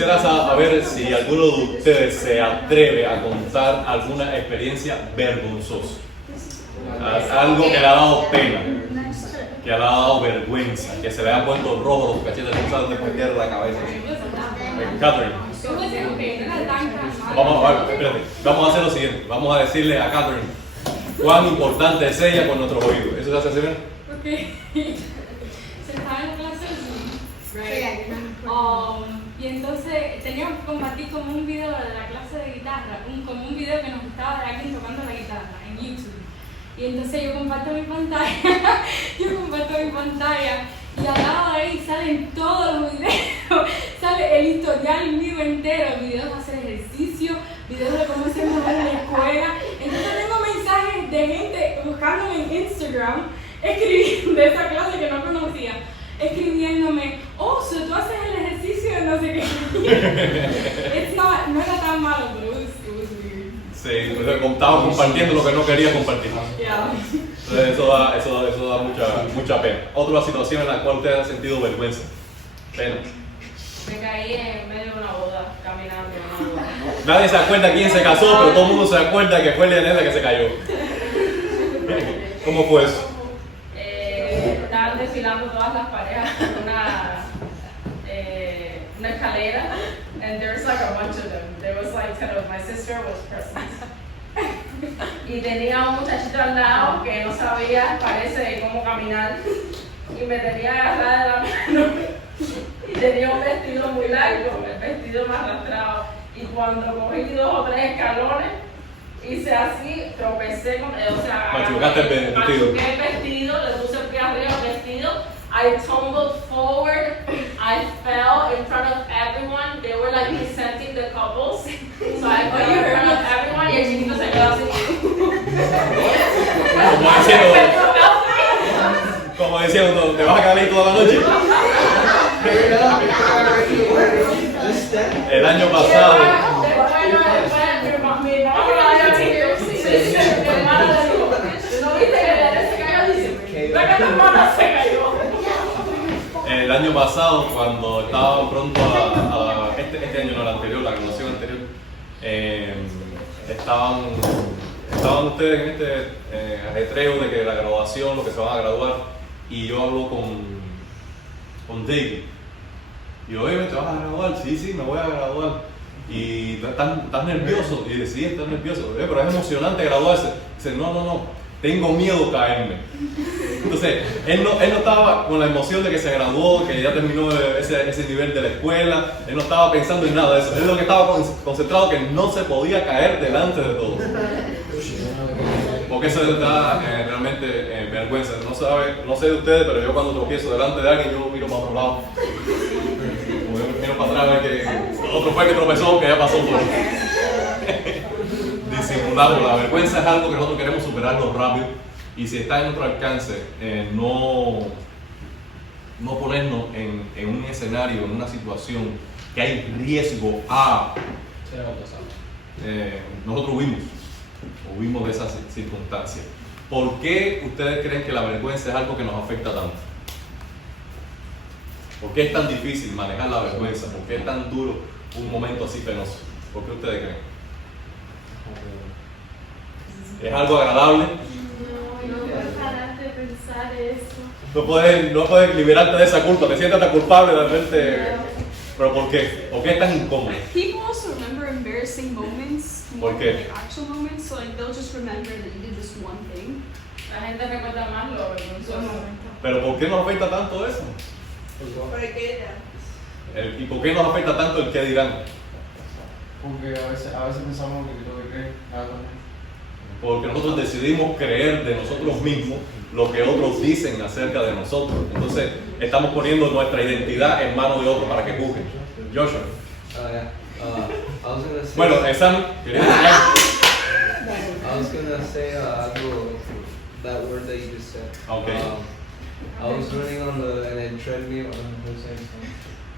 quisiera saber si alguno de ustedes se atreve a contar alguna experiencia vergonzosa. Algo que le ha dado pena, que le ha dado vergüenza, que se le ha puesto rojo los cachetes, no sabe dónde meter la cabeza. Catherine. Vamos a hacer lo siguiente. Vamos a decirle a Catherine cuán importante es ella con nuestros oídos. ¿Eso se hace así bien? Okay. Se estaba en clase de Zoom, right? Y entonces teníamos que compartir como un video de la clase de guitarra, como un video que nos gustaba de alguien tocando la guitarra en YouTube. Y entonces yo comparto mi pantalla, y al lado de ahí salen todos los videos, sale el historial mío entero, videos de hacer ejercicio, videos de cómo se mueve en la escuela. Entonces tengo mensajes de gente buscándome en Instagram, escribiendo de esa clase que no conocía, escribiéndome, oh, so tú haces el ejercicio de no sé qué. No era tan malo, pero it was weird. Sí, estaba compartiendo lo que no quería compartir. Yeah. Entonces eso da mucha pena. Otra situación en la cual ustedes han sentido vergüenza. Pena. Me caí en medio de una boda, caminando en una boda. Nadie se acuerda quién se casó, pero todo el mundo se acuerda que fue Leonela que se cayó. ¿Cómo fue eso? Estaban desfilando todas las parejas en una escalera, and there's like a bunch of them. There was like 10 of my sister was present. Y tenía un muchachito al lado que no sabía, parece, cómo caminar, y me tenía agarrada de la mano, y tenía un vestido muy largo, el vestido más arrastrado, y cuando cogí 2 o 3 escalones, hice así, tropecé con él, o sea, machuqué el vestido, le puse el pie arriba al vestido, I tumbled forward, I fell in front of everyone, they were like presenting the couples, so I fell in front of everyone y el chiquito se quedó así. Como diciendo, ¿te vas a quedar ahí toda la noche? El año pasado. El año pasado, cuando estaba pronto a este año, no el anterior, la graduación anterior, estaban ustedes en este ajetreo de que la graduación, lo que se van a graduar, y yo hablo con David. Y yo, oye, ¿te vas a graduar? Sí, me voy a graduar. Y estás nervioso. Y dice, sí, estás nervioso. Pero es emocionante graduarse. Dice, no, tengo miedo de caerme. Entonces, él no estaba con la emoción de que se graduó, que ya terminó ese nivel de la escuela. Él no estaba pensando en nada de eso. Él lo que estaba concentrado que no se podía caer delante de todos. Porque eso da realmente vergüenza. No sé de ustedes, pero yo cuando tropiezo delante de alguien, yo miro para otro lado. Miro para atrás, a ver que otro fue que tropezó, que ya pasó por. Disimulamos. La vergüenza es algo que nosotros queremos superarlo rápido. Y si está en nuestro alcance, no ponernos en un escenario, en una situación que hay riesgo a. Nosotros huimos de esas circunstancias. ¿Por qué ustedes creen que la vergüenza es algo que nos afecta tanto? ¿Por qué es tan difícil manejar la vergüenza? ¿Por qué es tan duro un momento así penoso? ¿Por qué ustedes creen? ¿Es algo agradable? No puedes parar de pensar eso. No puedes liberarte de esa culpa, te sientes tan culpable de repente. ¿Pero por qué? ¿Por qué es tan incómodo? People also remember embarrassing moments more ¿Por qué? than like actual moments, so like they'll just remember that you did this one thing. La gente recuerda más lo vergonzoso. ¿Pero por qué nos afecta tanto eso? ¿Y por qué nos afecta tanto el qué dirán? Porque a veces pensamos que lo que creen, Porque nosotros decidimos creer de nosotros mismos lo que otros dicen acerca de nosotros. Entonces estamos poniendo nuestra identidad en manos de otros para que juzguen. Joshua. Bueno, Sam, ¿querías decir algo? I was gonna say algo, that word that you just said. Okay. I was running on the treadmill.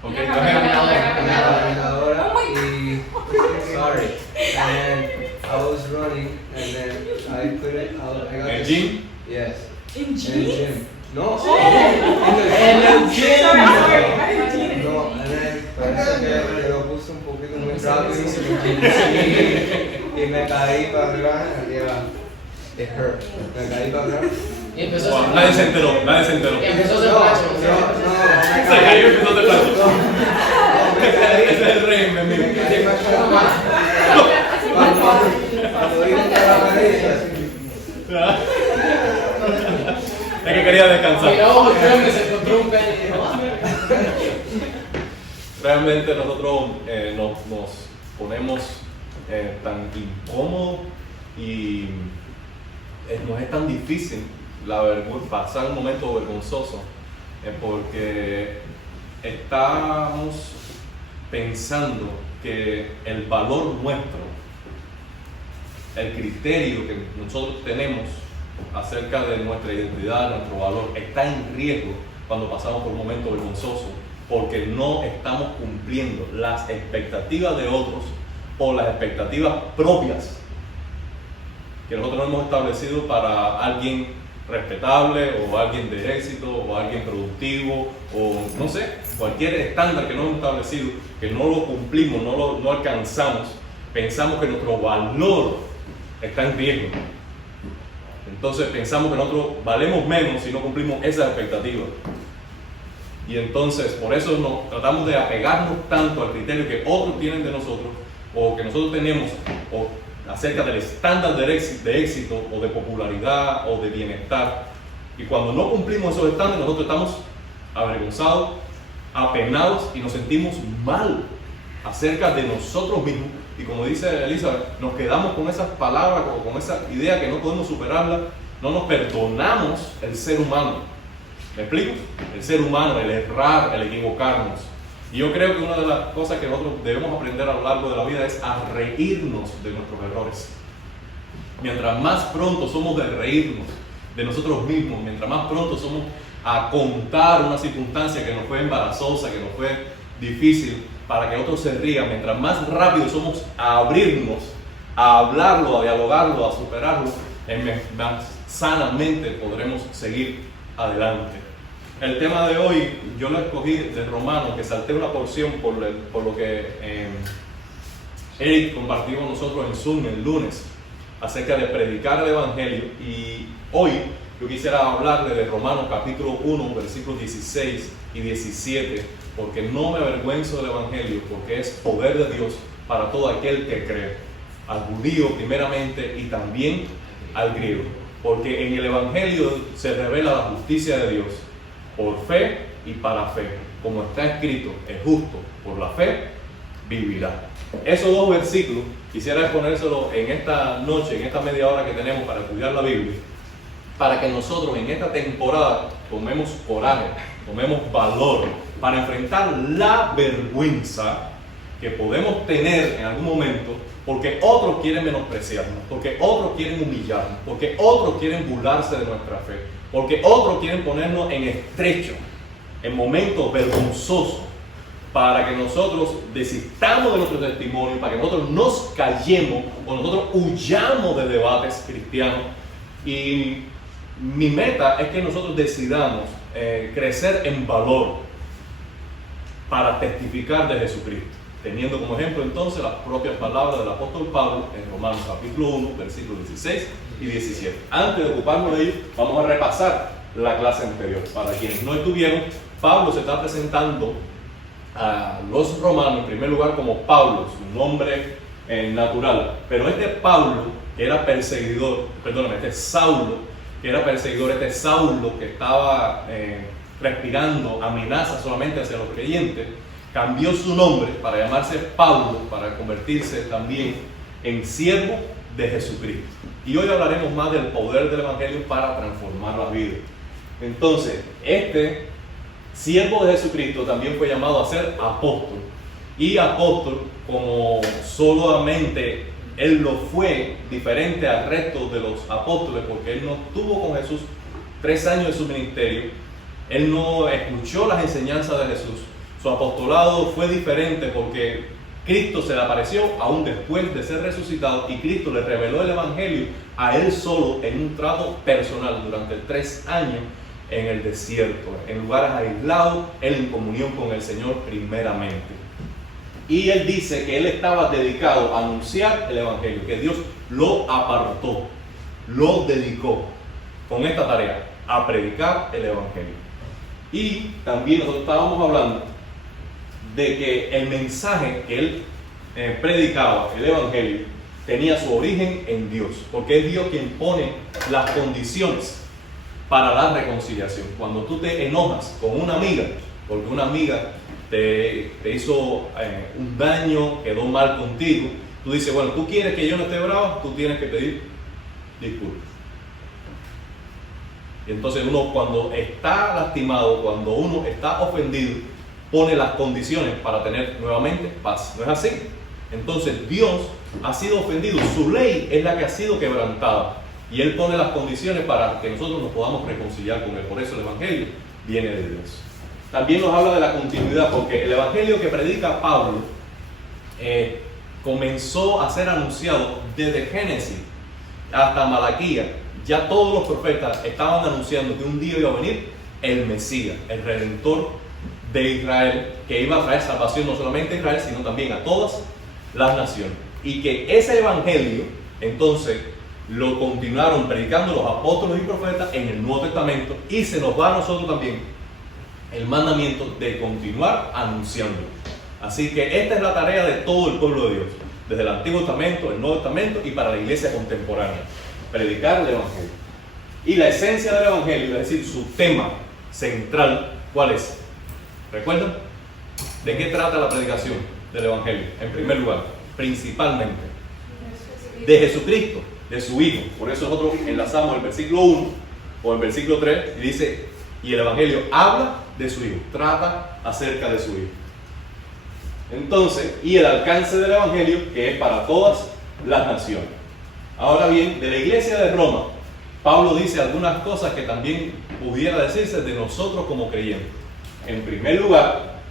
Okay, Una go ahead. caminadora y sorry. And I was running and then I put it out. I got ¿En this- gym? Yes. In In jeans? gym. No. Oh. In the gym. Sorry. No. And then parece que lo puse rapidísimo. Y me caí para atrás. It hurt. Me caí para atrás. Y empezó Bueno, a nadie se enteró, nadie se enteró. Y empezó a ser borracho. Se cayó y empezó a temblar. Me caí. Ese es el rey, mi amigo. Me caí para atrás. Cuando vine a la pared, Es que quería descansar. Miró el tren y se encontró un pene y dijo, Realmente nosotros nos ponemos tan incómodos y nos es tan difícil pasar un momento vergonzoso porque estamos pensando que el valor nuestro, el criterio que nosotros tenemos acerca de nuestra identidad, nuestro valor, está en riesgo cuando pasamos por un momento vergonzoso porque no estamos cumpliendo las expectativas de otros o las expectativas propias que nosotros hemos establecido para alguien respetable o alguien de éxito o alguien productivo o no sé, cualquier estándar que no hemos establecido, que no lo cumplimos, no alcanzamos, pensamos que nuestro valor está en riesgo. Entonces pensamos que nosotros valemos menos si no cumplimos esas expectativas. Y entonces por eso nos tratamos de apegarnos tanto al criterio que otros tienen de nosotros o que nosotros tenemos o acerca del estándar de éxito o de popularidad o de bienestar. Y cuando no cumplimos esos estándares, nosotros estamos avergonzados, apenados y nos sentimos mal acerca de nosotros mismos. Y como dice Elizabeth, nos quedamos con esas palabras o con esa idea que no podemos superarla, no nos perdonamos el ser humano. ¿Me explico? El ser humano, el errar, el equivocarnos. Y yo creo que una de las cosas que nosotros debemos aprender a lo largo de la vida es a reírnos de nuestros errores. Mientras más pronto somos de reírnos de nosotros mismos, mientras más pronto somos a contar una circunstancia que nos fue embarazosa, que nos fue difícil, para que otros se rían, mientras más rápido somos a abrirnos, a hablarlo, a dialogarlo, a superarlo, más sanamente podremos seguir adelante. El tema de hoy yo lo escogí de Romanos, que salté una porción por lo que Eric compartió con nosotros en Zoom el lunes acerca de predicar el Evangelio, y hoy yo quisiera hablarle de Romanos capítulo 1 versículos 16 y 17, porque no me avergüenzo del Evangelio, porque es poder de Dios para todo aquel que cree, al judío primeramente y también al griego, porque en el Evangelio se revela la justicia de Dios por fe y para fe, como está escrito: el justo por la fe vivirá. Esos dos versículos quisiera exponérselo en esta noche, en esta media hora que tenemos para estudiar la Biblia, para que nosotros en esta temporada tomemos coraje, tomemos valor para enfrentar la vergüenza que podemos tener en algún momento, porque otros quieren menospreciarnos, porque otros quieren humillarnos, porque otros quieren burlarse de nuestra fe, porque otros quieren ponernos en estrecho, en momentos vergonzosos, para que nosotros desistamos de nuestro testimonio, para que nosotros nos callemos o nosotros huyamos de debates cristianos. Y mi meta es que nosotros decidamos crecer en valor para testificar de Jesucristo, teniendo como ejemplo entonces las propias palabras del apóstol Pablo en Romanos capítulo 1, versículos 16 y 17. Antes de ocuparnos de ello, vamos a repasar la clase anterior. Para quienes no estuvieron, Pablo se está presentando a los romanos en primer lugar como Pablo, su nombre natural, pero este Pablo que era perseguidor, perdóname, este Saulo que era perseguidor, este Saulo que estaba respirando amenazas solamente hacia los creyentes, cambió su nombre para llamarse Pablo, para convertirse también en siervo de Jesucristo. Y hoy hablaremos más del poder del Evangelio para transformar la vida. Entonces, este siervo de Jesucristo también fue llamado a ser apóstol. Y apóstol, como solamente él lo fue, diferente al resto de los apóstoles, porque él no estuvo con Jesús 3 años de su ministerio, él no escuchó las enseñanzas de Jesús. Su apostolado fue diferente porque Cristo se le apareció aún después de ser resucitado, y Cristo le reveló el Evangelio a él solo en un trato personal durante 3 años en el desierto, en lugares aislados, él en comunión con el Señor primeramente. Y él dice que él estaba dedicado a anunciar el Evangelio, que Dios lo apartó, lo dedicó con esta tarea, a predicar el Evangelio. Y también nosotros estábamos hablando de que el mensaje que él predicaba, el Evangelio, tenía su origen en Dios, porque es Dios quien pone las condiciones para la reconciliación. Cuando tú te enojas con una amiga, porque una amiga te hizo un daño, quedó mal contigo, tú dices, bueno, tú quieres que yo no esté bravo, tú tienes que pedir disculpas. Y entonces uno, cuando está lastimado, cuando uno está ofendido, pone las condiciones para tener nuevamente paz. ¿No es así? Entonces Dios ha sido ofendido, su ley es la que ha sido quebrantada, y Él pone las condiciones para que nosotros nos podamos reconciliar con Él. Por eso el Evangelio viene de Dios. También nos habla de la continuidad, porque el Evangelio que predica Pablo comenzó a ser anunciado desde Génesis hasta Malaquías. Ya todos los profetas estaban anunciando que un día iba a venir el Mesías, el Redentor de Israel, que iba a traer salvación no solamente a Israel, sino también a todas las naciones. Y que ese Evangelio, entonces, lo continuaron predicando los apóstoles y profetas en el Nuevo Testamento, y se nos va a nosotros también el mandamiento de continuar anunciándolo. Así que esta es la tarea de todo el pueblo de Dios, desde el Antiguo Testamento, el Nuevo Testamento y para la iglesia contemporánea, predicar el Evangelio. Y la esencia del Evangelio, es decir, su tema central, ¿cuál es? ¿Recuerdan? ¿De qué trata la predicación del Evangelio? En primer lugar, principalmente de Jesucristo, de su Hijo. Por eso nosotros enlazamos el versículo 1 o el versículo 3 y dice, y el Evangelio habla de su Hijo, trata acerca de su Hijo. Entonces, y el alcance del Evangelio, que es para todas las naciones. Ahora bien, de la iglesia de Roma, Pablo dice algunas cosas que también pudiera decirse de nosotros como creyentes. En primer lugar,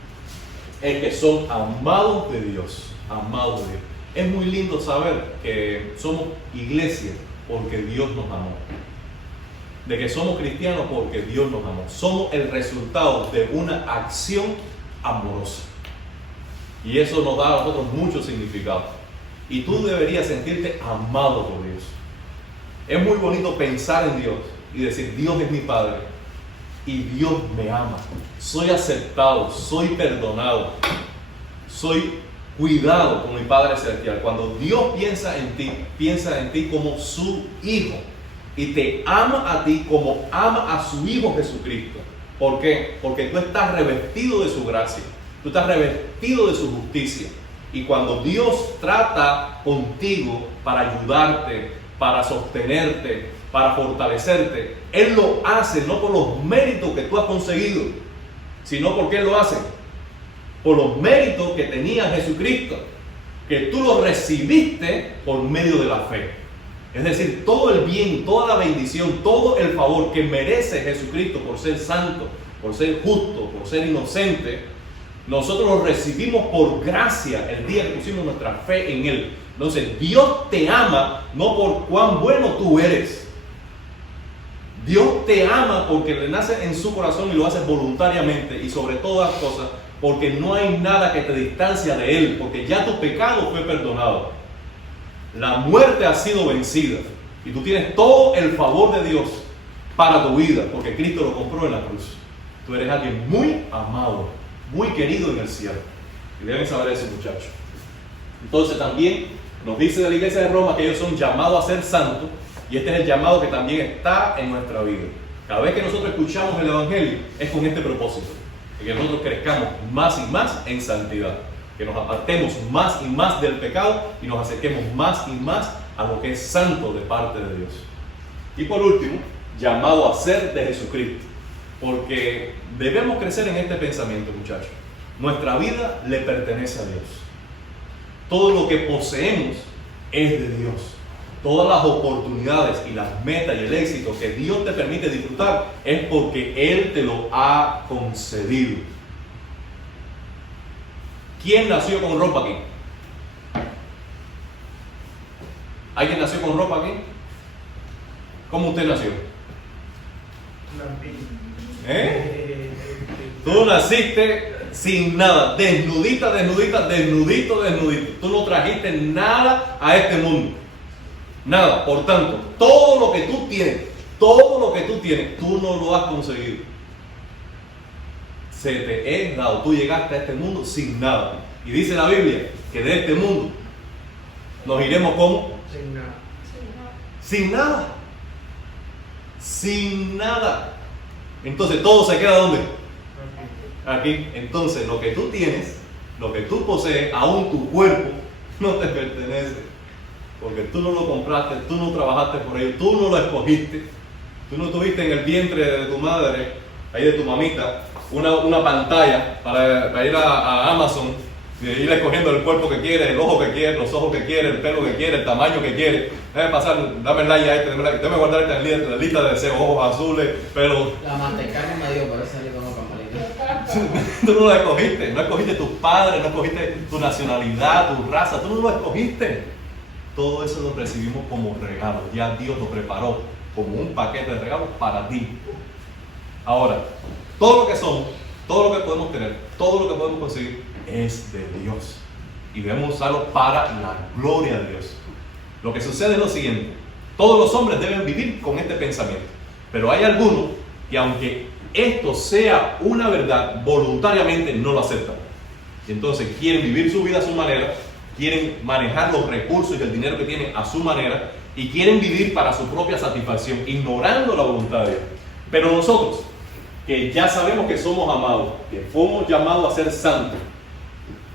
es que son amados de Dios, amados de Dios. Es muy lindo saber que somos iglesia porque Dios nos amó. De que somos cristianos porque Dios nos amó. Somos el resultado de una acción amorosa. Y eso nos da a nosotros mucho significado. Y tú deberías sentirte amado por Dios. Es muy bonito pensar en Dios y decir, Dios es mi Padre y Dios me ama. Soy aceptado, soy perdonado, soy cuidado por mi Padre Celestial. Cuando Dios piensa en ti como su Hijo y te ama a ti como ama a su Hijo Jesucristo. ¿Por qué? Porque tú estás revestido de su gracia, tú estás revestido de su justicia. Y cuando Dios trata contigo para ayudarte, para sostenerte, para fortalecerte, Él lo hace no por los méritos que tú has conseguido, sino porque Él lo hace por los méritos que tenía Jesucristo, que tú los recibiste por medio de la fe. Es decir, todo el bien, toda la bendición, todo el favor que merece Jesucristo por ser santo, por ser justo, por ser inocente, nosotros lo recibimos por gracia el día que pusimos nuestra fe en Él. Entonces, Dios te ama no por cuán bueno tú eres. Dios te ama porque le nace en su corazón y lo hace voluntariamente, y sobre todas las cosas porque no hay nada que te distancia de Él, porque ya tu pecado fue perdonado. La muerte ha sido vencida y tú tienes todo el favor de Dios para tu vida, porque Cristo lo compró en la cruz. Tú eres alguien muy amado, muy querido en el cielo. Y deben saber eso, muchachos. Entonces también nos dice de la iglesia de Roma que ellos son llamados a ser santos, y este es el llamado que también está en nuestra vida. Cada vez que nosotros escuchamos el Evangelio es con este propósito, de que nosotros crezcamos más y más en santidad, que nos apartemos más y más del pecado y nos acerquemos más y más a lo que es santo de parte de Dios. Y por último, llamado a ser de Jesucristo, porque debemos crecer en este pensamiento, muchachos. Nuestra vida le pertenece a Dios. Todo lo que poseemos es de Dios. Todas las oportunidades y las metas y el éxito que Dios te permite disfrutar es porque Él te lo ha concedido. ¿Quién nació con ropa aquí? ¿Alguien nació con ropa aquí? ¿Cómo usted nació? ¿Eh? Tú naciste sin nada, desnudita, desnudita, desnudito, desnudito. Tú no trajiste nada a este mundo. Nada. Por tanto, todo lo que tú tienes, tú no lo has conseguido. Se te es dado. Tú llegaste a este mundo sin nada. Y dice la Biblia que de este mundo nos iremos como Sin nada. sin nada. Sin nada. Entonces todo se queda ¿dónde? Aquí. Entonces lo que tú tienes, lo que tú posees, aún tu cuerpo, no te pertenece. Porque tú no lo compraste, tú no trabajaste por ello, tú no lo escogiste. Tú no tuviste en el vientre de tu madre, ahí de tu mamita, una pantalla para ir a Amazon y ir escogiendo el cuerpo que quieres, el ojo que quieres, los ojos que quieres, el pelo que quieres, el tamaño que quieres. Dame el like a este, déjame guardar esta en la lista de deseos, ojos azules, pelo. La Mastercard no me dio, por eso salí con los camalitos. Tú no lo escogiste, no escogiste tus padres, no escogiste tu nacionalidad, tu raza, tú no lo escogiste. Todo eso lo recibimos como regalo, ya Dios lo preparó como un paquete de regalos para ti. Ahora, todo lo que somos, todo lo que podemos tener, todo lo que podemos conseguir es de Dios y debemos usarlo para la gloria de Dios. Lo que sucede es lo siguiente: todos los hombres deben vivir con este pensamiento, pero hay algunos que, aunque esto sea una verdad, voluntariamente no lo aceptan. Y entonces quieren vivir su vida a su manera, quieren manejar los recursos y el dinero que tienen a su manera y quieren vivir para su propia satisfacción, ignorando la voluntad de Dios. Pero nosotros, que ya sabemos que somos amados, que fuimos llamados a ser santos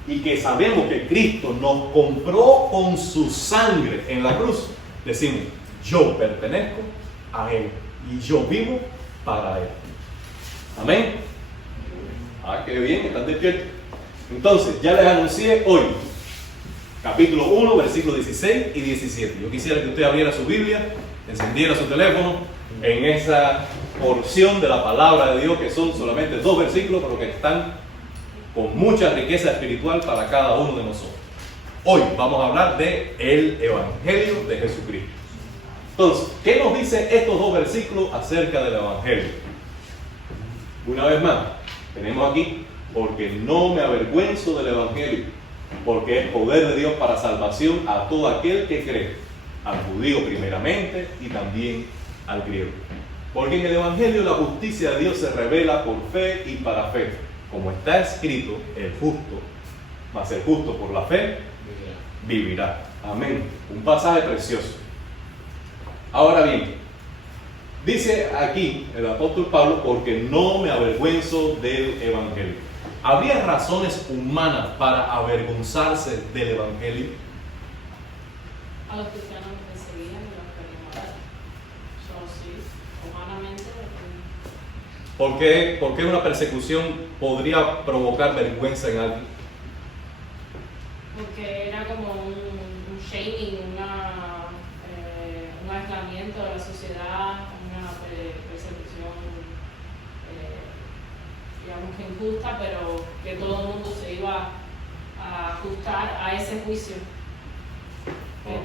y que sabemos que Cristo nos compró con su sangre en la cruz, decimos: yo pertenezco a Él y yo vivo para Él. Amén. Ah, qué bien, están despiertos. Entonces, ya les anuncié hoy capítulo 1, versículos 16 y 17. Yo quisiera que usted abriera su Biblia, encendiera su teléfono en esa porción de la palabra de Dios, que son solamente 2 versículos, pero que están con mucha riqueza espiritual para cada uno de nosotros. Hoy vamos a hablar de el Evangelio de Jesucristo. Entonces, ¿qué nos dicen estos 2 versículos acerca del Evangelio? Una vez más, tenemos aquí: porque no me avergüenzo del Evangelio, porque es poder de Dios para salvación a todo aquel que cree, al judío primeramente y también al griego. Porque en el Evangelio la justicia de Dios se revela por fe y para fe, como está escrito: el justo, mas el justo por la fe vivirá. Amén. Un pasaje precioso. Ahora bien, dice aquí el apóstol Pablo: porque no me avergüenzo del Evangelio. ¿Habría razones humanas para avergonzarse del Evangelio? A los cristianos que perseguían y los querían matar. Sí, humanamente. ¿Por qué una persecución podría provocar vergüenza en alguien? Porque era como un shaming, un aislamiento de la sociedad, una persecución, digamos que injusta, pero que todo el mundo se iba a ajustar a ese juicio que te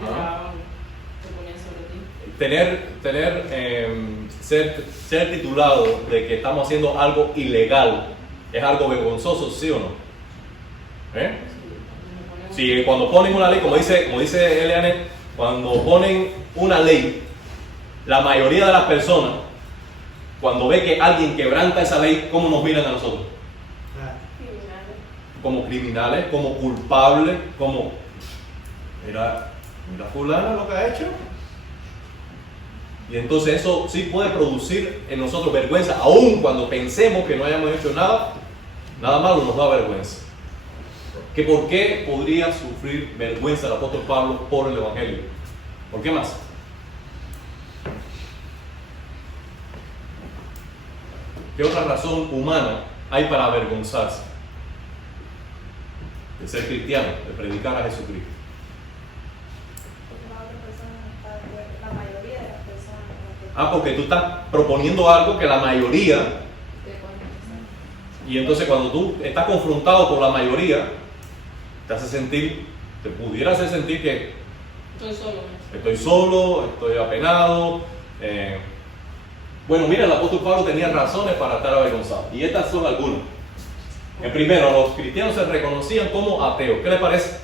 ponían sobre ti. Ser titulado de que estamos haciendo algo ilegal es algo vergonzoso, ¿sí o no? Sí, cuando ponen una ley, como dice Eliane, cuando ponen una ley, la mayoría de las personas, cuando ve que alguien quebranta esa ley, ¿cómo nos miran a nosotros? Como criminales, como culpables, como mira fulana lo que ha hecho. Y entonces eso sí puede producir en nosotros vergüenza, aun cuando pensemos que no hayamos hecho nada malo, nos da vergüenza. ¿Que por qué podría sufrir vergüenza el apóstol Pablo por el Evangelio? ¿Por qué más? ¿Qué otra razón humana hay para avergonzarse de ser cristiano, de predicar a Jesucristo? La mayoría de las personas. Porque tú estás proponiendo algo que la mayoría, y entonces cuando tú estás confrontado con la mayoría, te pudiera hacer sentir que estoy solo, estoy apenado. Bueno, mira, el apóstol Pablo tenía razones para estar avergonzado, y estas son algunas. En primero, los cristianos se reconocían como ateos. ¿Qué les parece?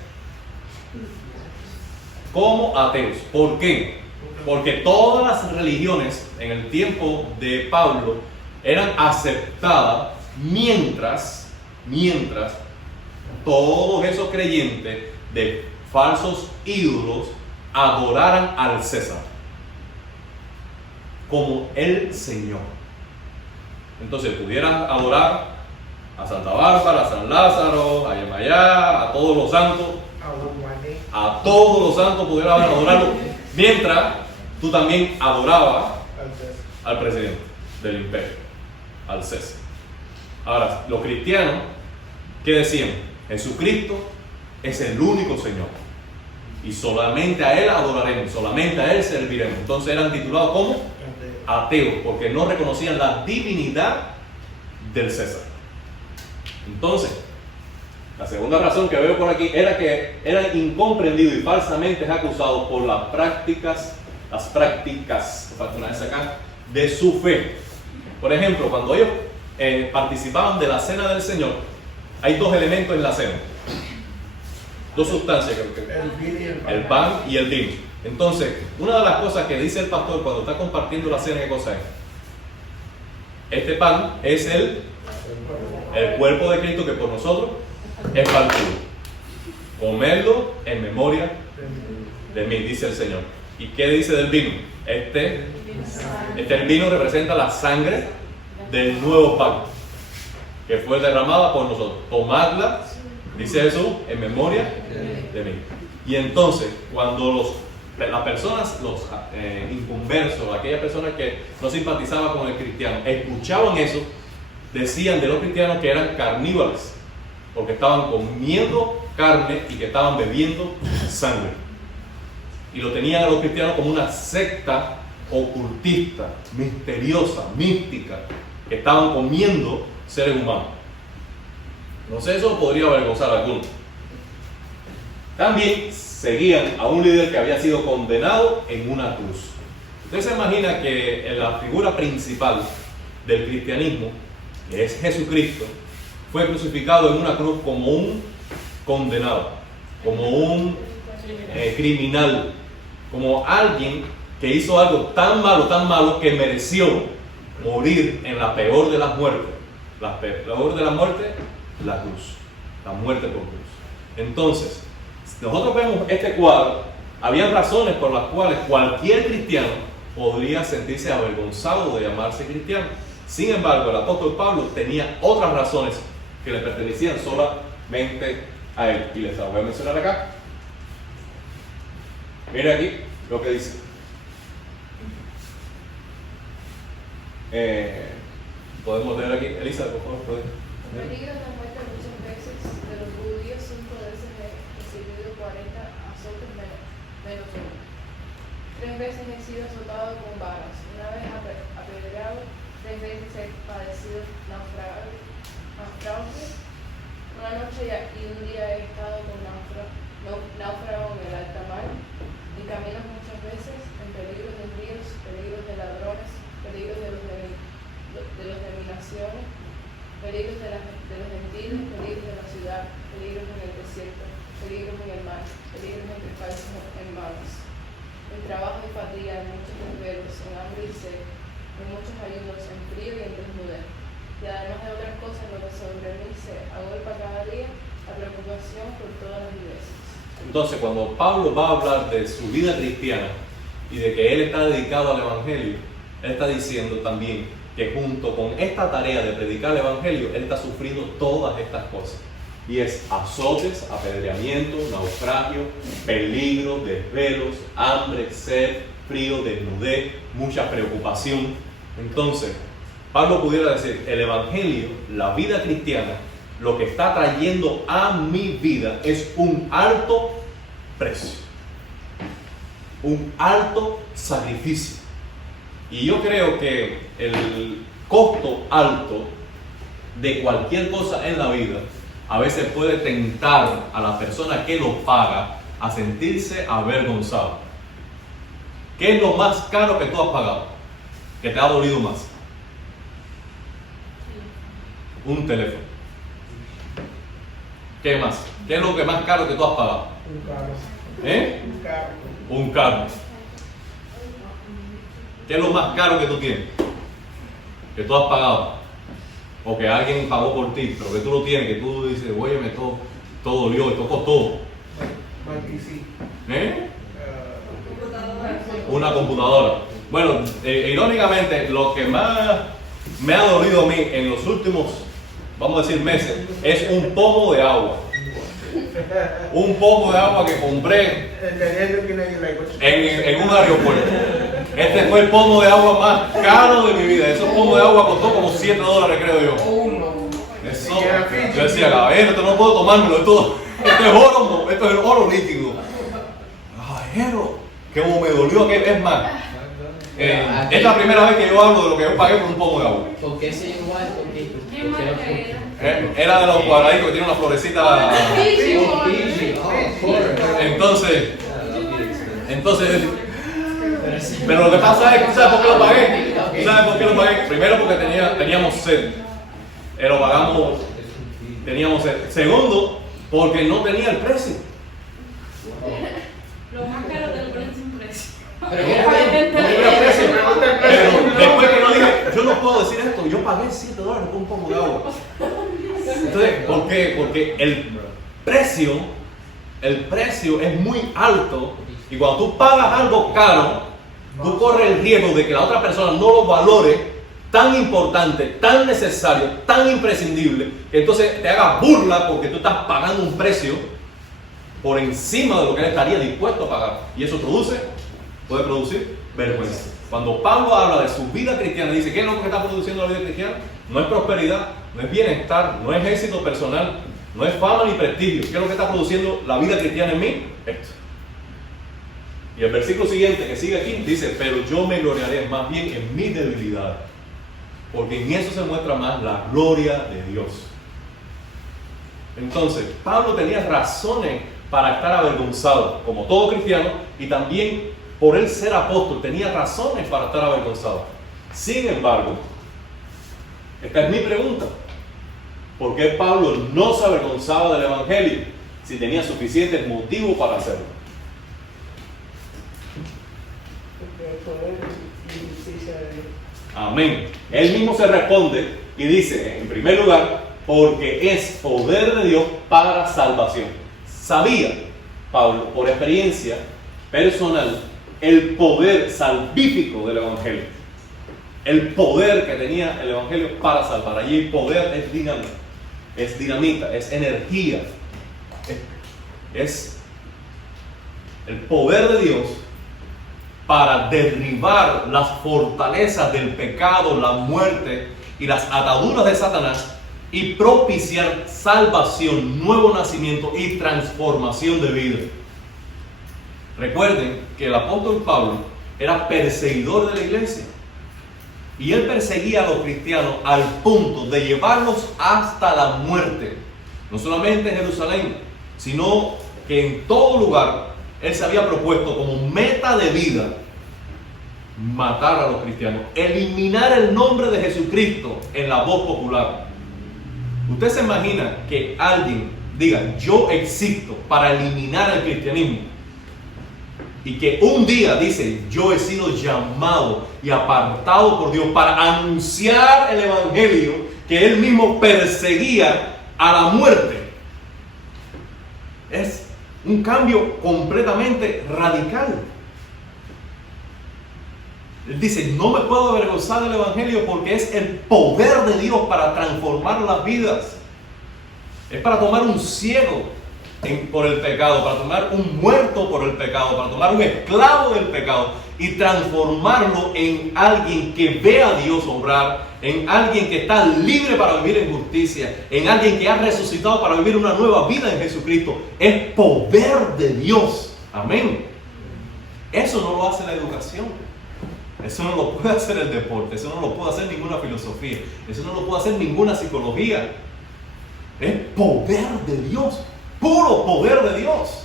Como ateos. ¿Por qué? Porque todas las religiones en el tiempo de Pablo eran aceptadas mientras todos esos creyentes de falsos ídolos adoraran al César como el Señor. Entonces pudieran adorar a Santa Bárbara, a San Lázaro, a Yemayá, a todos los santos. A todos los santos pudieran adorarlo, mientras tú también adorabas al presidente del imperio, al César. Ahora, los cristianos, ¿qué decían? Jesucristo es el único Señor y solamente a Él adoraremos, solamente a Él serviremos. Entonces eran titulados como ateos, porque no reconocían la divinidad del César. Entonces, la segunda razón que veo por aquí era que eran incomprendidos y falsamente acusados por las prácticas de su fe. Por ejemplo, cuando ellos participaban de la cena del Señor, hay dos elementos en la cena, dos sustancias, el pan y el vino. Entonces, una de las cosas que dice el pastor cuando está compartiendo la cena, ¿qué cosa es? Este pan es el cuerpo de Cristo que por nosotros es partido. Comerlo en memoria de mí, dice el Señor. ¿Y qué dice del vino? El vino representa la sangre del nuevo pacto que fue derramada por nosotros. Tomadla, dice Jesús, en memoria de mí. Y entonces, cuando las personas, los inconversos, aquellas personas que no simpatizaban con el cristiano, escuchaban eso, decían de los cristianos que eran carnívoros, porque estaban comiendo carne y que estaban bebiendo sangre. Y lo tenían a los cristianos como una secta ocultista, misteriosa, mística, que estaban comiendo seres humanos. No sé, eso podría avergonzar a algunos. También seguían a un líder que había sido condenado en una cruz. Usted se imagina que la figura principal del cristianismo, que es Jesucristo, fue crucificado en una cruz como un condenado, como un criminal, como alguien que hizo algo tan malo que mereció morir en la peor de las muertes. La peor de la muerte, la cruz, la muerte por cruz. Entonces, nosotros vemos este cuadro, había razones por las cuales cualquier cristiano podría sentirse avergonzado de llamarse cristiano. Sin embargo, el apóstol Pablo tenía otras razones que le pertenecían solamente a él. Y les las voy a mencionar acá. Mire aquí lo que dice. Podemos leer aquí. Elisa, por favor, ¿puedes? Peligro de muerte muchas veces de los judíos, 5 veces he recibido 40 azotes menos uno. 3 veces he sido azotado con varas, una vez apedreado, 3 veces he padecido naufragios. Una noche y un día he estado con náufrago en el alta mar, en caminos muchas veces, en peligros de ríos, peligros de ladrones, peligros de los de mis naciones, peligros de los gentiles, peligros de la ciudad, peligros en el desierto, peligros en el mar, peligros entre falsos hermanos, en trabajo y fatiga, en muchos desvelos, en hambre y sed, en muchos ayunos, en frío y en desnudez. Y además de otras cosas, lo que sobre mí se agolpa cada día, la preocupación por todas las iglesias. Entonces, cuando Pablo va a hablar de su vida cristiana y de que él está dedicado al Evangelio, él está diciendo también que junto con esta tarea de predicar el Evangelio, él está sufriendo todas estas cosas. Y es azotes, apedreamiento, naufragio, peligro, desvelos, hambre, sed, frío, desnudez, mucha preocupación. Entonces, Pablo pudiera decir, el Evangelio, la vida cristiana, lo que está trayendo a mi vida es un alto precio, un alto sacrificio. Y yo creo que el costo alto de cualquier cosa en la vida a veces puede tentar a la persona que lo paga a sentirse avergonzado. ¿Qué es lo más caro que tú has pagado? ¿Que te ha dolido más? Un teléfono. ¿Qué más? ¿Qué es lo que más caro que tú has pagado? Un carro. ¿Eh? Un carro. Un carro. ¿Qué es lo más caro que tú tienes? Que tú has pagado. O que alguien pagó por ti, pero que tú lo tienes, que tú dices, oye, todo dolió, esto costó. My PC. ¿Eh? Una computadora. Bueno, irónicamente, lo que más me ha dolido a mí en los últimos, vamos a decir, meses, es un pomo de agua. Un pomo de agua que compré en un aeropuerto. Este fue el pomo de agua más caro de mi vida. Ese pomo de agua costó como $7, creo yo. Eso, yo decía, caballero, esto no puedo tomármelo, esto es oro líquido. Caballero, que como me dolió aquel, es más. Esta es la primera vez que yo hablo de lo que yo pagué por un pomo de agua. ¿Por qué se llama el poquito? ¿Qué marca era? Era de los cuadraditos que tiene una florecita. Entonces, pero lo que pasa es que, ¿sabes por qué lo pagué? ¿Sabes por qué lo pagué? Primero porque teníamos sed. Lo pagamos, teníamos sed. Segundo, porque no tenía el precio. Lo más caro te lo ponen sin precio. Pero No tenía precio. Pero después que no dije, yo no puedo decir esto, yo pagué $7 por un pomo de agua. Entonces, ¿por qué? Porque el precio es muy alto y cuando tú pagas algo caro, tú corres el riesgo de que la otra persona no lo valore tan importante, tan necesario, tan imprescindible, que entonces te haga burla porque tú estás pagando un precio por encima de lo que él estaría dispuesto a pagar. Y eso puede producir vergüenza. Cuando Pablo habla de su vida cristiana, dice, ¿qué es lo que está produciendo la vida cristiana? No es prosperidad, no es bienestar, no es éxito personal, no es fama ni prestigio. ¿Qué es lo que está produciendo la vida cristiana en mí? Esto. Y el versículo siguiente que sigue aquí dice, pero yo me gloriaré más bien en mi debilidad, porque en eso se muestra más la gloria de Dios. Entonces, Pablo tenía razones para estar avergonzado, como todo cristiano, y también por él ser apóstol, tenía razones para estar avergonzado. Sin embargo, esta es mi pregunta. ¿Por qué Pablo no se avergonzaba del Evangelio si tenía suficientes motivos para hacerlo? Amén. Él mismo se responde y dice, en primer lugar, porque es poder de Dios para salvación. Sabía Pablo, por experiencia personal, el poder salvífico del Evangelio. El poder que tenía el Evangelio para salvar. Allí el poder es dinamita, es energía. Es el poder de Dios para derribar las fortalezas del pecado, la muerte y las ataduras de Satanás y propiciar salvación, nuevo nacimiento y transformación de vida. Recuerden que el apóstol Pablo era perseguidor de la iglesia y él perseguía a los cristianos al punto de llevarlos hasta la muerte, no solamente en Jerusalén, sino que en todo lugar él se había propuesto como meta de vida matar a los cristianos, eliminar el nombre de Jesucristo en la voz popular. ¿Usted se imagina que alguien diga, yo existo para eliminar el cristianismo? Y que un día dice, yo he sido llamado y apartado por Dios para anunciar el Evangelio que él mismo perseguía a la muerte. Es un cambio completamente radical. Él dice, no me puedo avergonzar del Evangelio porque es el poder de Dios para transformar las vidas. Es para tomar un ciego por el pecado, para tomar un muerto por el pecado, para tomar un esclavo del pecado y transformarlo en alguien que ve a Dios obrar, en alguien que está libre para vivir en justicia, en alguien que ha resucitado para vivir una nueva vida en Jesucristo. Es poder de Dios. Amén. Eso no lo hace la educación. Eso no lo puede hacer el deporte. Eso no lo puede hacer ninguna filosofía. Eso no lo puede hacer ninguna psicología. Es poder de Dios. Puro poder de Dios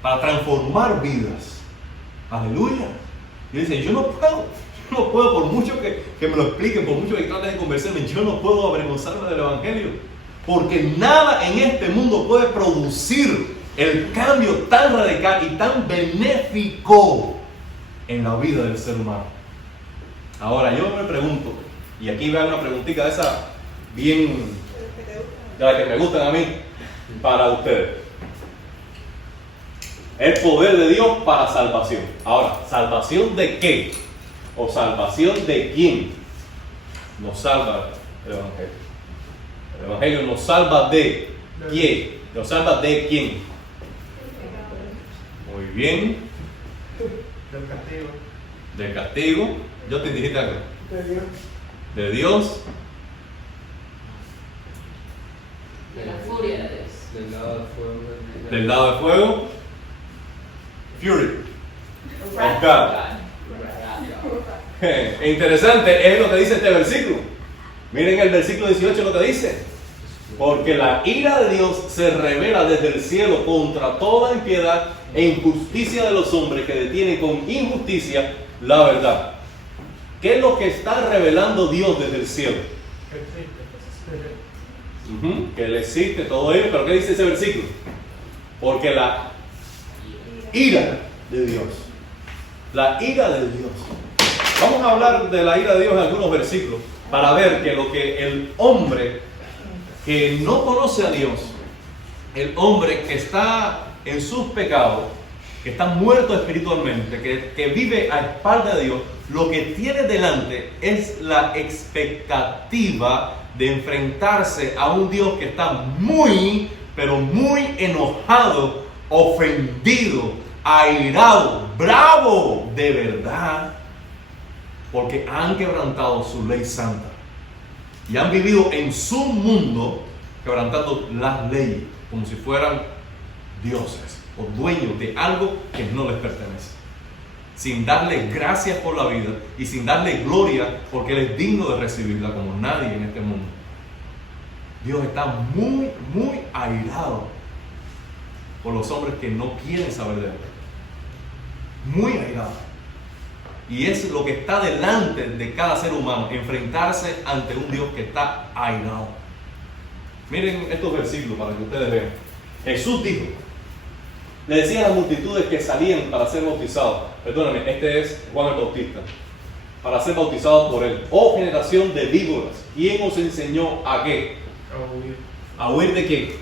para transformar vidas. Aleluya. Y dice, yo no puedo por mucho que me lo expliquen, por mucho que traten de convencerme, yo no puedo avergonzarme del Evangelio. Porque nada en este mundo puede producir el cambio tan radical y tan benéfico en la vida del ser humano. Ahora yo me pregunto, y aquí va una preguntita de esa bien, de la que me gustan a mí, para ustedes. El poder de Dios para salvación. Ahora, ¿salvación de qué? ¿O salvación de quién? Nos salva el Evangelio. El Evangelio nos salva de quién. Nos salva de quién. Muy bien. Del castigo. Del castigo. Yo te dijiste algo. De Dios. De la furia de Dios. Del lado del fuego. Del lado de fuego. Fury. Wrath of God. God. Interesante es lo que dice este versículo. Miren el versículo 18 lo que dice. Porque la ira de Dios se revela desde el cielo contra toda impiedad e injusticia de los hombres que detienen con injusticia la verdad. ¿Qué es lo que está revelando Dios desde el cielo? Que Él existe, todo ello, pero ¿qué dice ese versículo? Porque la ira de Dios. La ira de Dios. Vamos a hablar de la ira de Dios en algunos versículos para ver que lo que el hombre que no conoce a Dios, el hombre que está en sus pecados, que está muerto espiritualmente, que vive a espaldas de Dios, lo que tiene delante es la expectativa de enfrentarse a un Dios que está muy, pero muy enojado, ofendido, airado, bravo, de verdad, porque han quebrantado su ley santa y han vivido en su mundo quebrantando las leyes como si fueran dioses o dueños de algo que no les pertenece, sin darle gracias por la vida y sin darle gloria porque Él es digno de recibirla como nadie en este mundo. Dios está muy, muy airado por los hombres que no quieren saber de Él. Muy airado. Y es lo que está delante de cada ser humano, enfrentarse ante un Dios que está airado. Miren estos versículos para que ustedes vean. Jesús dijo, le decía a las multitudes que salían para ser bautizados, perdóname, este es Juan el Bautista, para ser bautizados por él. Oh generación de víboras, ¿quién os enseñó a qué? ¿A huir de qué?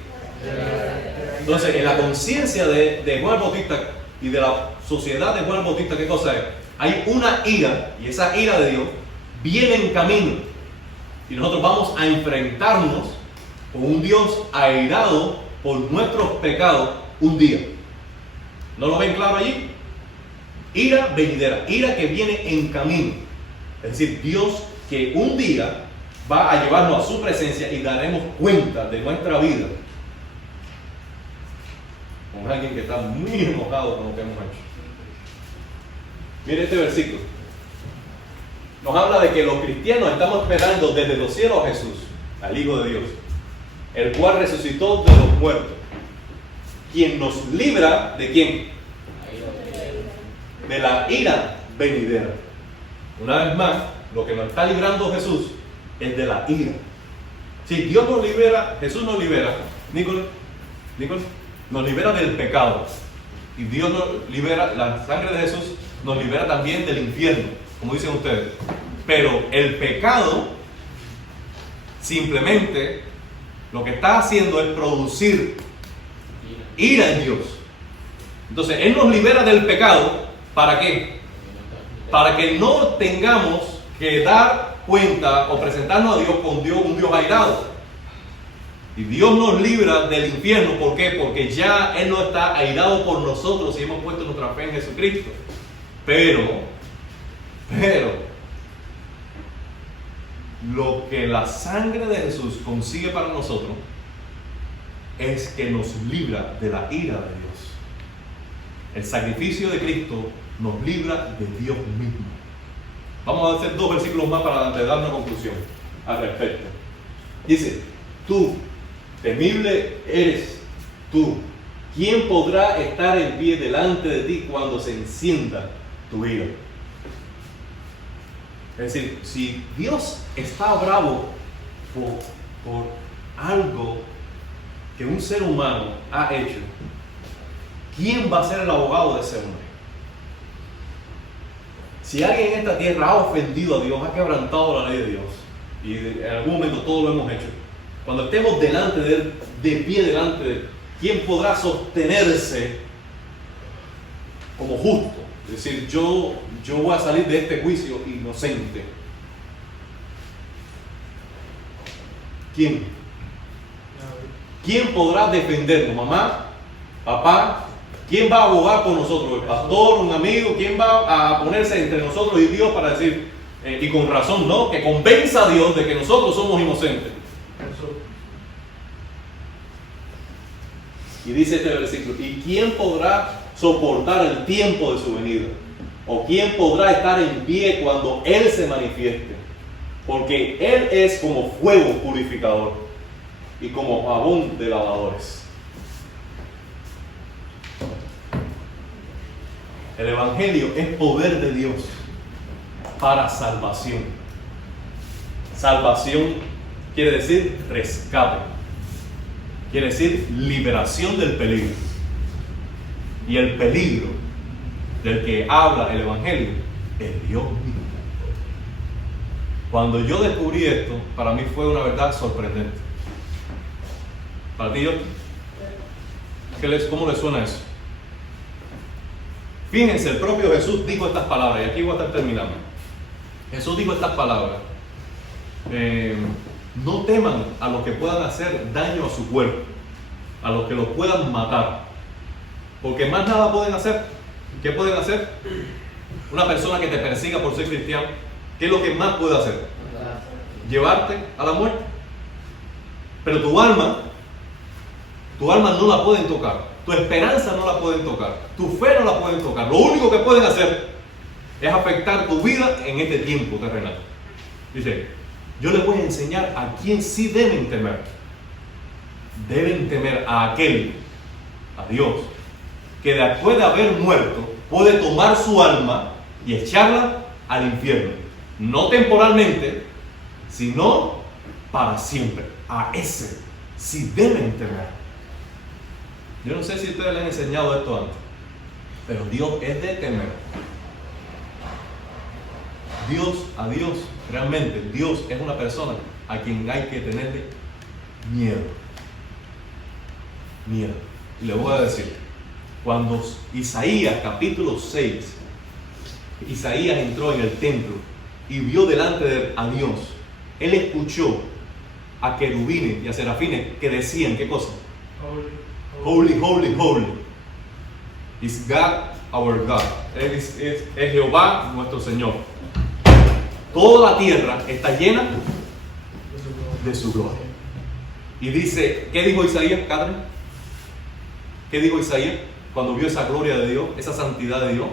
Entonces, en la conciencia de Juan el Bautista y de la sociedad de Juan el Bautista, ¿qué cosa es? Hay una ira, y esa ira de Dios viene en camino. Y nosotros vamos a enfrentarnos con un Dios airado por nuestros pecados un día. ¿No lo ven claro allí? Ira venidera, ira que viene en camino. Es decir, Dios que un día va a llevarnos a su presencia y daremos cuenta de nuestra vida con alguien que está muy enojado con lo que hemos hecho. Mire este versículo. Nos habla de que los cristianos estamos esperando desde los cielos a Jesús, al Hijo de Dios, el cual resucitó de los muertos, quien nos libra ¿de quién? De la ira venidera. Una vez más, lo que nos está librando Jesús es de la ira. Si Dios nos libera, Jesús nos libera, Nicolás, nos libera del pecado. Y Dios nos libera, la sangre de Jesús nos libera también del infierno, como dicen ustedes. Pero el pecado simplemente lo que está haciendo es producir ira en Dios. Entonces, Él nos libera del pecado. ¿Para qué? Para que no tengamos que dar cuenta o presentarnos a Dios con un Dios airado. Y Dios nos libra del infierno. ¿Por qué? Porque ya Él no está airado por nosotros si hemos puesto nuestra fe en Jesucristo. Pero, lo que la sangre de Jesús consigue para nosotros es que nos libra de la ira de Dios. El sacrificio de Cristo nos libra de Dios mismo. Vamos a hacer 2 versículos más para dar una conclusión al respecto. Dice, tú, temible eres tú. ¿Quién podrá estar en pie delante de ti cuando se encienda tu ira? Es decir, si Dios está bravo algo que un ser humano ha hecho, ¿quién va a ser el abogado de ese hombre? Si alguien en esta tierra ha ofendido a Dios, ha quebrantado la ley de Dios, y en algún momento todos lo hemos hecho, cuando estemos delante de Él, de pie delante de Él, ¿quién podrá sostenerse como justo? Es decir, yo voy a salir de este juicio inocente. ¿Quién? ¿Quién podrá defendernos? ¿Mamá? ¿Papá? ¿Quién va a abogar por nosotros? ¿El pastor? ¿Un amigo? ¿Quién va a ponerse entre nosotros y Dios para decir, y con razón, no, que convenza a Dios de que nosotros somos inocentes? Y dice este versículo, ¿y quién podrá soportar el tiempo de su venida? ¿O quién podrá estar en pie cuando Él se manifieste? Porque Él es como fuego purificador y como jabón de lavadores. El Evangelio es poder de Dios para salvación. Salvación quiere decir rescate. Quiere decir liberación del peligro. Y el peligro del que habla el Evangelio es Dios mismo. Cuando yo descubrí esto, para mí fue una verdad sorprendente. ¿Para ti, cómo le suena eso? Fíjense, el propio Jesús dijo estas palabras, y aquí voy a estar terminando. Jesús dijo estas palabras. No teman a los que puedan hacer daño a su cuerpo, a los que los puedan matar, porque más nada pueden hacer. ¿Qué pueden hacer? Una persona que te persiga por ser cristiano, ¿qué es lo que más puede hacer? Llevarte a la muerte. Pero tu alma no la pueden tocar, tu esperanza no la pueden tocar, tu fe no la pueden tocar. Lo único que pueden hacer es afectar tu vida en este tiempo terrenal. Dice, yo les voy a enseñar a quién sí deben temer. Deben temer a aquel, a Dios, que después de haber muerto puede tomar su alma y echarla al infierno. No temporalmente, sino para siempre. A ese sí deben temer. Yo no sé si ustedes le han enseñado esto antes, pero Dios es de temer. A Dios, realmente, Dios es una persona a quien hay que tenerle miedo. Miedo. Y le voy a decir, cuando Isaías capítulo 6, Isaías entró en el templo y vio delante a Dios, él escuchó a querubines y a serafines que decían, ¿qué cosa? Holy, holy, holy is God our God. Es Jehová nuestro Señor. Toda la tierra está llena de su gloria. Y dice, ¿qué dijo Isaías, Catherine? ¿Qué dijo Isaías cuando vio esa gloria de Dios, esa santidad de Dios?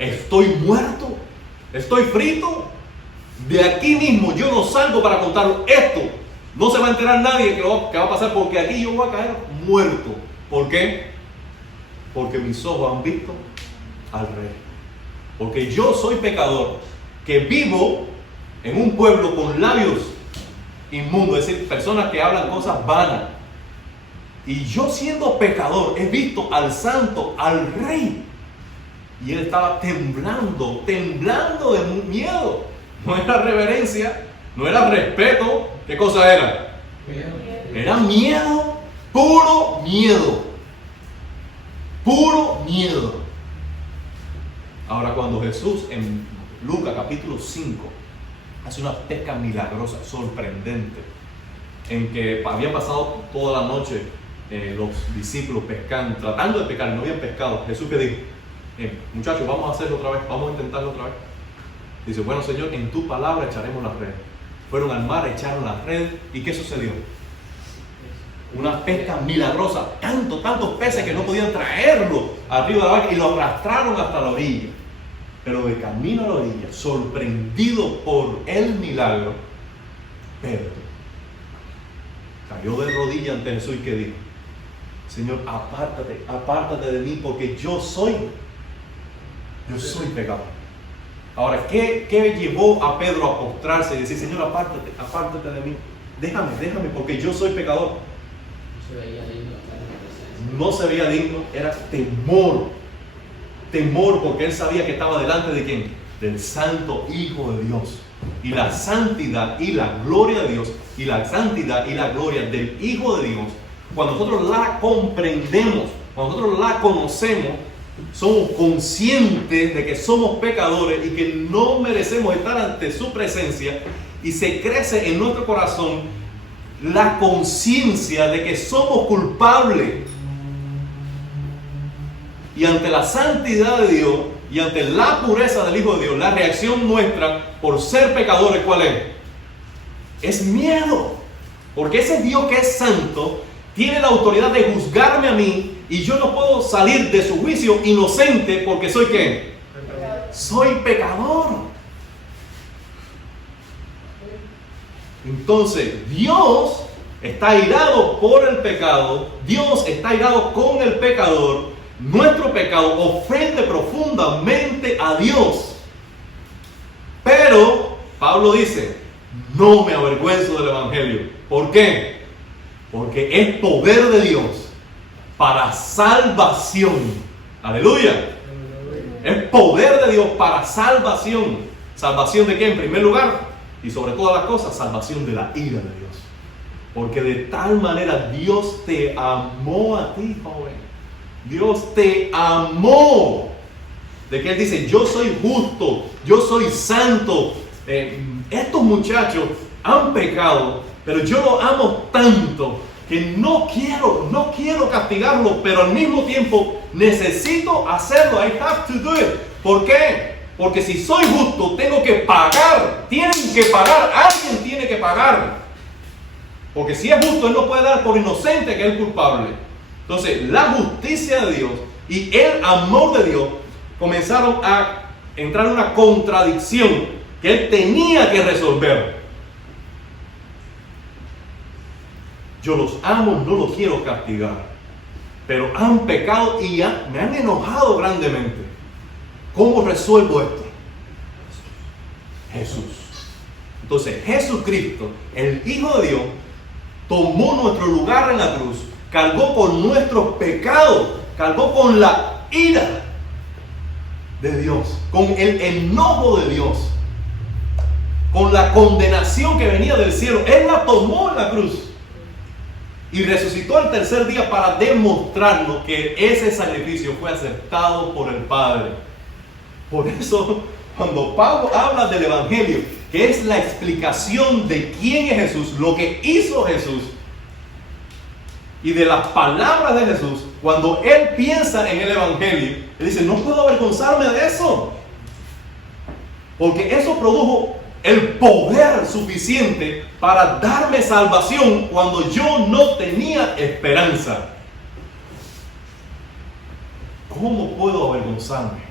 Estoy muerto, estoy frito. De aquí mismo yo no salgo para contarlo. Esto no se va a enterar nadie que va a pasar, porque aquí yo voy a caer muerto. ¿Por qué? Porque mis ojos han visto al Rey. Porque yo soy pecador, que vivo en un pueblo con labios inmundos, es decir, personas que hablan cosas vanas. Y yo, siendo pecador, he visto al Santo, al Rey. Y él estaba temblando de miedo. No era reverencia, no era respeto. ¿Qué cosa era? Era miedo, puro miedo. Puro miedo. Ahora, cuando Jesús en Lucas capítulo 5 hace una pesca milagrosa, sorprendente, en que habían pasado toda la noche los discípulos pescando, tratando de pescar, no habían pescado. Jesús, que dijo, muchachos, vamos a hacerlo otra vez, vamos a intentarlo otra vez. Dice, bueno, Señor, en tu palabra echaremos la red. Fueron al mar, echaron la red, ¿y qué sucedió? Una pesca milagrosa, tantos peces que no podían traerlo arriba de la barca y lo arrastraron hasta la orilla. Pero de camino a la orilla, sorprendido por el milagro, Pedro cayó de rodillas ante Jesús y que dijo, Señor, apártate de mí, porque yo soy pecador. Ahora, ¿qué llevó a Pedro a postrarse y decir, Señor, apártate de mí? déjame, porque yo soy pecador. No se veía digno, era temor. Temor porque él sabía que estaba delante de ¿quién? Del santo Hijo de Dios. Y la santidad y la gloria de Dios, y la santidad y la gloria del Hijo de Dios, cuando nosotros la comprendemos, cuando nosotros la conocemos, somos conscientes de que somos pecadores y que no merecemos estar ante su presencia, y se crece en nuestro corazón la conciencia de que somos culpables. Y ante la santidad de Dios y ante la pureza del Hijo de Dios, la reacción nuestra por ser pecadores, ¿cuál es? Es miedo. Porque ese Dios que es santo tiene la autoridad de juzgarme a mí, y yo no puedo salir de su juicio inocente porque soy ¿qué? Soy pecador. Entonces, Dios está airado por el pecado. Dios está airado con el pecador. Nuestro pecado ofende profundamente a Dios. Pero Pablo dice, no me avergüenzo del Evangelio. ¿Por qué? Porque es poder de Dios para salvación. Aleluya. Es poder de Dios para salvación. ¿Salvación de qué? En primer lugar, y sobre todas las cosas, salvación de la ira de Dios. Porque de tal manera Dios te amó a ti, joven. Dios te amó. De que Él dice, yo soy justo, yo soy santo. Estos muchachos han pecado, pero yo los amo tanto que no quiero castigarlos, pero al mismo tiempo necesito hacerlo. I have to do it. ¿Por qué? Porque si soy justo, tengo que pagar. Tienen que pagar. Alguien tiene que pagar. Porque si es justo, Él no puede dar por inocente que es culpable. Entonces, la justicia de Dios y el amor de Dios comenzaron a entrar en una contradicción que Él tenía que resolver. Yo los amo, no los quiero castigar, pero han pecado y me han enojado grandemente. ¿Cómo resuelvo esto? Jesús. Entonces, Jesucristo, el Hijo de Dios, tomó nuestro lugar en la cruz, cargó con nuestros pecados, cargó con la ira de Dios, con el enojo de Dios, con la condenación que venía del cielo. Él la tomó en la cruz y resucitó al tercer día para demostrarnos que ese sacrificio fue aceptado por el Padre. Por eso, cuando Pablo habla del Evangelio, que es la explicación de quién es Jesús, lo que hizo Jesús, y de las palabras de Jesús, cuando él piensa en el Evangelio, él dice, no puedo avergonzarme de eso, porque eso produjo el poder suficiente para darme salvación cuando yo no tenía esperanza. ¿Cómo puedo avergonzarme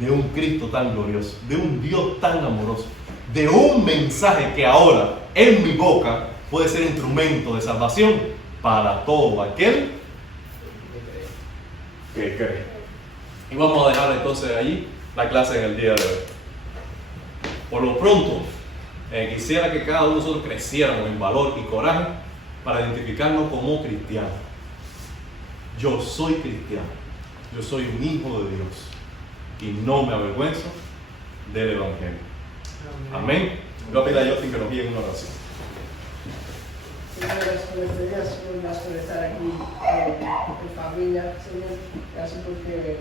de un Cristo tan glorioso, de un Dios tan amoroso, de un mensaje que ahora en mi boca puede ser instrumento de salvación para todo aquel que cree? Y vamos a dejar entonces allí la clase en el día de hoy. Por lo pronto, quisiera que cada uno de nosotros creciéramos en valor y coraje para identificarnos como cristianos. Yo soy cristiano, yo soy un hijo de Dios y no me avergüenzo del Evangelio. Amén. Yo pido a Justin que nos guíe en una oración. Señor, gracias por este día, Señor, gracias por estar aquí en familia, Señor. Gracias porque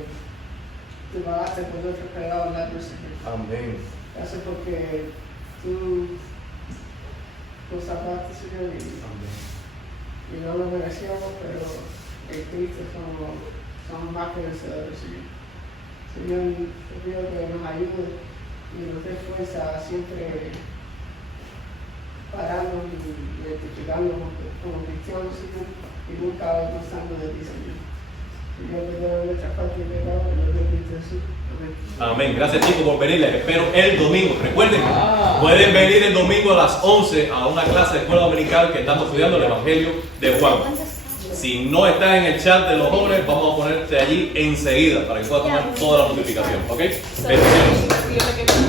tú pagaste por nuestros pecados en la cruz, Señor. Amén. Gracias porque tú nos salvaste, Señor, y no lo merecíamos, pero en Cristo somos más que vencedores, Señor. Señor, te pido que nos ayude y nos dé fuerza a siempre pararnos y identificarnos como cristianos, Señor, y nunca avergonzarnos de ti, Señor. Señor, perdona nuestra falta de pecado, en el nombre de Cristo Jesús. Amén. Gracias, chicos, por venir. Les espero el domingo. Recuerden, pueden venir el domingo a las 11 a una clase de escuela dominical que estamos estudiando el Evangelio de Juan. Si no estás en el chat de los jóvenes, vamos a ponerte allí enseguida para que puedas tomar toda la notificación. ¿Ok? Bendiciones.